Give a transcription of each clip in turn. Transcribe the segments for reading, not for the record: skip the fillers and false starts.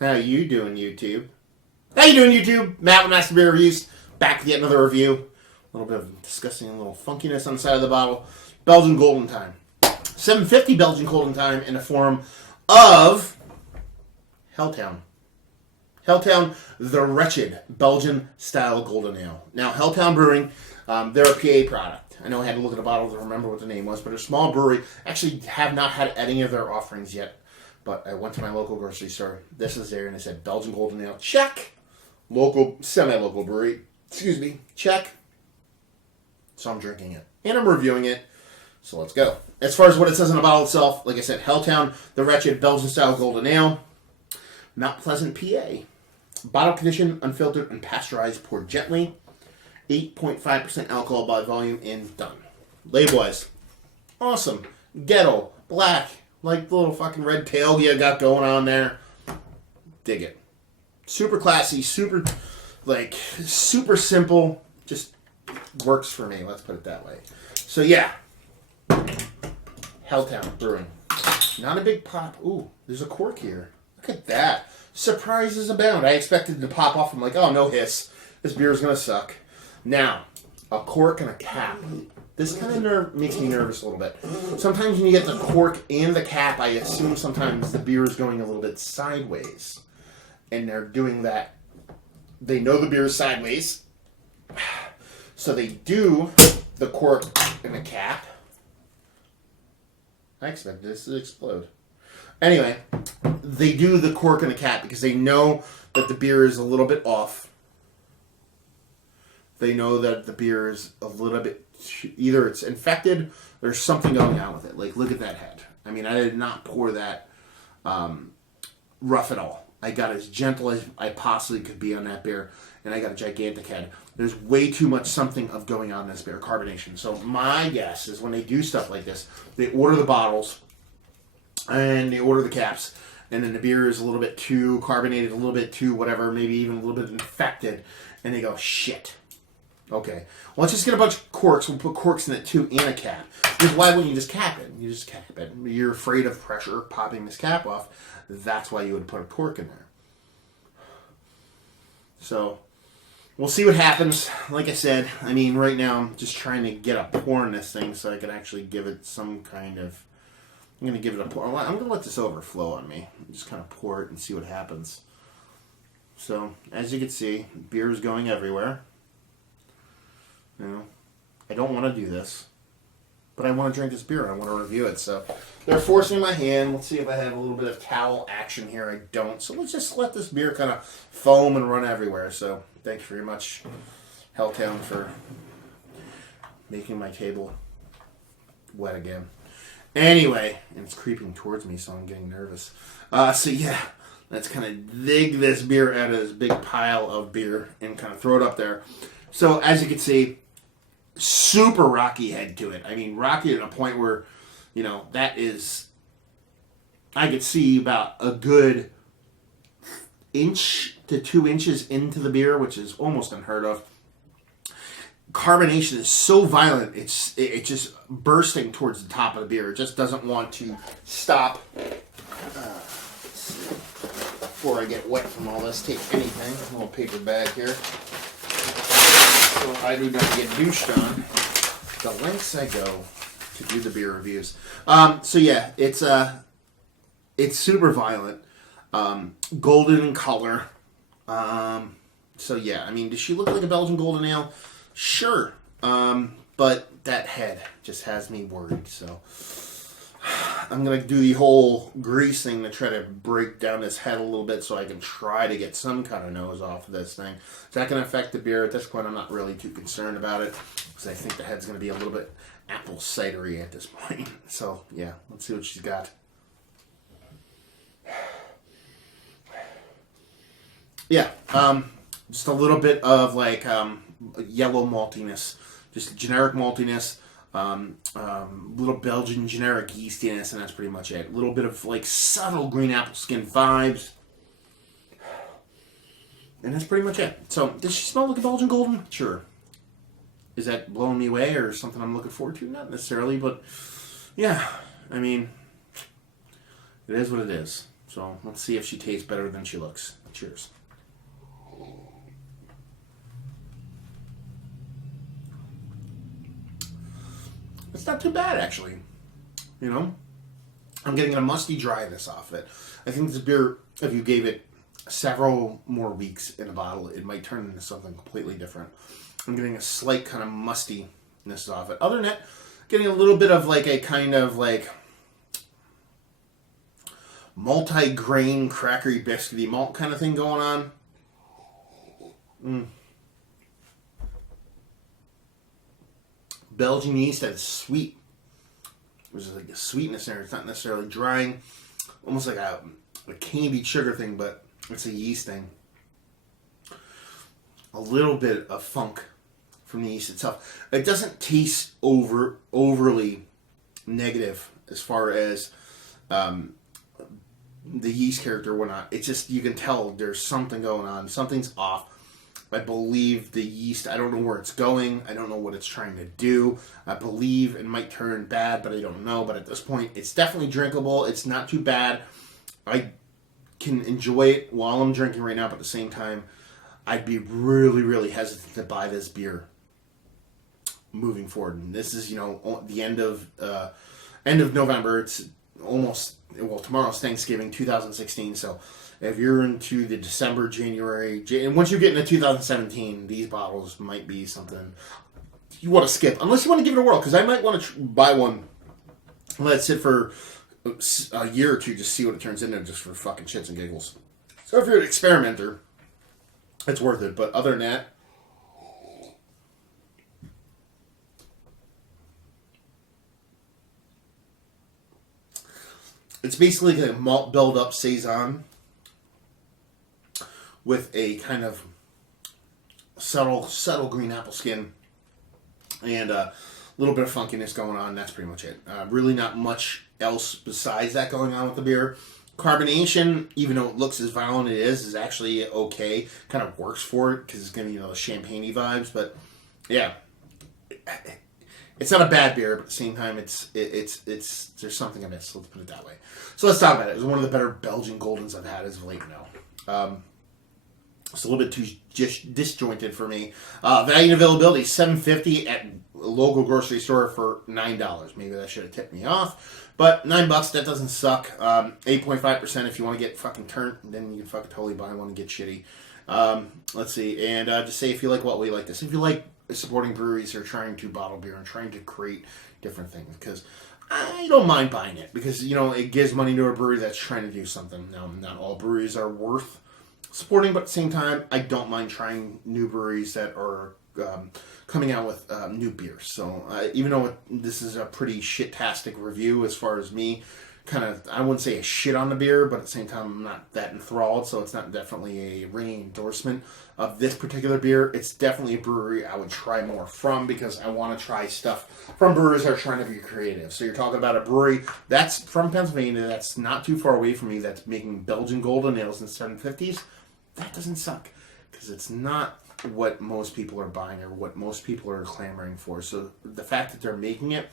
How you doing, YouTube? How you doing, YouTube? Matt with Master Beer Reviews. Back with yet another review. A little bit of discussing a little funkiness on the side of the bottle. Belgian Golden Time. 750 Belgian Golden Time in the form of Helltown. Helltown, the Wretched Belgian-style Golden Ale. Now, Helltown Brewing, they're a PA product. I know I had to look at the bottle to remember what the name was, but a small brewery. Actually have not had any of their offerings yet. But I went to my local grocery store. This is there, and it said Belgian Golden Ale. Check. Local, semi-local brewery. Excuse me. Check. So I'm drinking it. And I'm reviewing it. So let's go. As far as what it says on the bottle itself, like I said, Helltown, the Wretched Belgian-style Golden Ale. Mount Pleasant, PA. Bottle conditioned, unfiltered, and pasteurized. Poured gently. 8.5% alcohol by volume, and done. Label-wise. Awesome. Ghetto. Black. Like the little fucking red tail you got going on there. Dig it. Super classy, super simple. Just works for me, let's put it that way. So yeah. Helltown Brewing. Not a big pop. Ooh, there's a cork here. Look at that. Surprises abound. I expected it to pop off. I'm like, oh, no hiss. This beer is going to suck. Now, a cork and a cap. This kind of makes me nervous a little bit. Sometimes when you get the cork and the cap, I assume sometimes the beer is going a little bit sideways. And they're doing that. They know the beer is sideways. So they do the cork and the cap. I expected this to explode. Anyway, they do the cork and the cap because they know that the beer is a little bit off. They know that the beer is a little bit, either it's infected, there's something going on with it. Like, look at that head. I mean, I did not pour that rough at all. I got as gentle as I possibly could be on that beer, and I got a gigantic head. There's way too much something of going on in this beer, carbonation. So my guess is when they do stuff like this, they order the bottles, and they order the caps, and then the beer is a little bit too carbonated, a little bit too whatever, maybe even a little bit infected, and they go, shit. Okay, well, let's just get a bunch of corks. We'll put corks in it too and a cap. Because why wouldn't you just cap it? You just cap it. You're afraid of pressure popping this cap off. That's why you would put a cork in there. So, we'll see what happens. Like I said, I mean, right now I'm just trying to get a pour in this thing so I can actually give it some kind of... I'm going to give it a pour. I'm going to let this overflow on me. Just kind of pour it and see what happens. So, as you can see, beer is going everywhere. You know, I don't want to do this, but I want to drink this beer. I want to review it. So they're forcing my hand. Let's see if I have a little bit of towel action here. I don't. So let's just let this beer kind of foam and run everywhere. So thanks very much, Helltown, for making my table wet again. Anyway, and it's creeping towards me, so I'm getting nervous. So yeah, let's kind of dig this beer out of this big pile of beer and kind of throw it up there. So as you can see, super rocky head to it. I mean, rocky at a point where, you know, that is, I could see about a good inch to 2 inches into the beer, which is almost unheard of. Carbonation is so violent, it's just bursting towards the top of the beer. It just doesn't want to stop. Before I get wet from all this, take anything. A little paper bag here. So I do not get douched on. The lengths I go to do the beer reviews. So yeah, it's super violent. Golden in color. So yeah, I mean, does she look like a Belgian Golden Ale? Sure. But that head just has me worried. So I'm going to do the whole grease thing to try to break down this head a little bit so I can try to get some kind of nose off of this thing. Is that going to affect the beer? At this point, I'm not really too concerned about it because I think the head's going to be a little bit apple cidery at this point. So, yeah, let's see what she's got. Yeah, just a little bit of like yellow maltiness, just generic maltiness. Little Belgian generic yeastiness, and that's pretty much it. A little bit of like subtle green apple skin vibes, and that's pretty much it. So, does she smell like a Belgian Golden? Sure. Is that blowing me away or something I'm looking forward to? Not necessarily, but yeah, I mean, it is what it is. So let's see if she tastes better than she looks. Cheers. It's not too bad, actually. You know? I'm getting a musty dryness off it. I think this beer, if you gave it several more weeks in a bottle, it might turn into something completely different. I'm getting a slight kind of mustiness off it. Other than that, getting a little bit of like a kind of like multi-grain, crackery, biscuity malt kind of thing going on. Belgian yeast that's sweet. There's like a sweetness there. It's not necessarily drying. Almost like a candied sugar thing, but it's a yeast thing. A little bit of funk from the yeast itself. It doesn't taste overly negative as far as the yeast character or whatnot. It's just, you can tell there's something going on. Something's off. I believe the yeast, I don't know where it's going. I don't know what it's trying to do. I believe it might turn bad, but I don't know. But at this point, it's definitely drinkable. It's not too bad. I can enjoy it while I'm drinking right now, but at the same time, I'd be really, really hesitant to buy this beer moving forward. And this is, the end of November. It's almost, tomorrow's Thanksgiving, 2016, so if you're into the December, January, and once you get into 2017, these bottles might be something you want to skip. Unless you want to give it a whirl, because I might want to buy one, let it sit for a year or two, just see what it turns into, just for fucking shits and giggles. So if you're an experimenter, it's worth it. But other than that, it's basically like a malt build-up saison with a kind of subtle green apple skin and a little bit of funkiness going on. That's pretty much it. Really not much else besides that going on with the beer. Carbonation, even though it looks as violent as it is actually okay. Kind of works for it because it's giving you those champagne-y vibes. But yeah, it's not a bad beer, but at the same time, it's there's something amiss. Let's put it that way. So let's talk about it. It was one of the better Belgian Goldens I've had as of late now. It's a little bit too disjointed for me. Value and availability, $7.50 at a local grocery store for $9. Maybe that should have tipped me off. But $9, that doesn't suck. 8.5% if you want to get fucking turnt, then you can fucking totally buy one and get shitty. Let's see. And just say if you like what we like this. If you like supporting breweries who are trying to bottle beer and trying to create different things. Because I don't mind buying it. Because, it gives money to a brewery that's trying to do something. Now, not all breweries are worth supporting, but at the same time, I don't mind trying new breweries that are coming out with new beers. So even though this is a pretty shit-tastic review as far as me, I wouldn't say a shit on the beer, but at the same time, I'm not that enthralled, so it's not definitely a ringing endorsement of this particular beer. It's definitely a brewery I would try more from because I want to try stuff from breweries that are trying to be creative. So you're talking about a brewery that's from Pennsylvania, that's not too far away from me, that's making Belgian Golden Ales in the 750s. That doesn't suck because it's not what most people are buying or what most people are clamoring for. So the fact that they're making it,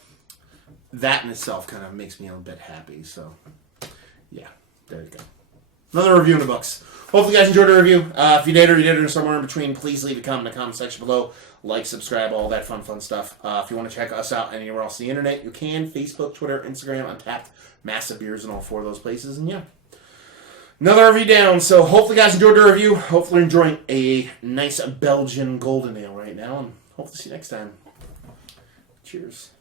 that in itself kind of makes me a bit happy. So yeah, there you go. Another review in the books. Hopefully you guys enjoyed the review. If you did or somewhere in between, please leave a comment in the comment section below. Like, subscribe, all that fun stuff. If you want to check us out anywhere else on the internet, you can. Facebook, Twitter, Instagram, Untapped, Massive Beers in all four of those places. And yeah, another review down. So hopefully you guys enjoyed the review. Hopefully you're enjoying a nice Belgian Golden Ale right now. And hope to see you next time. Cheers.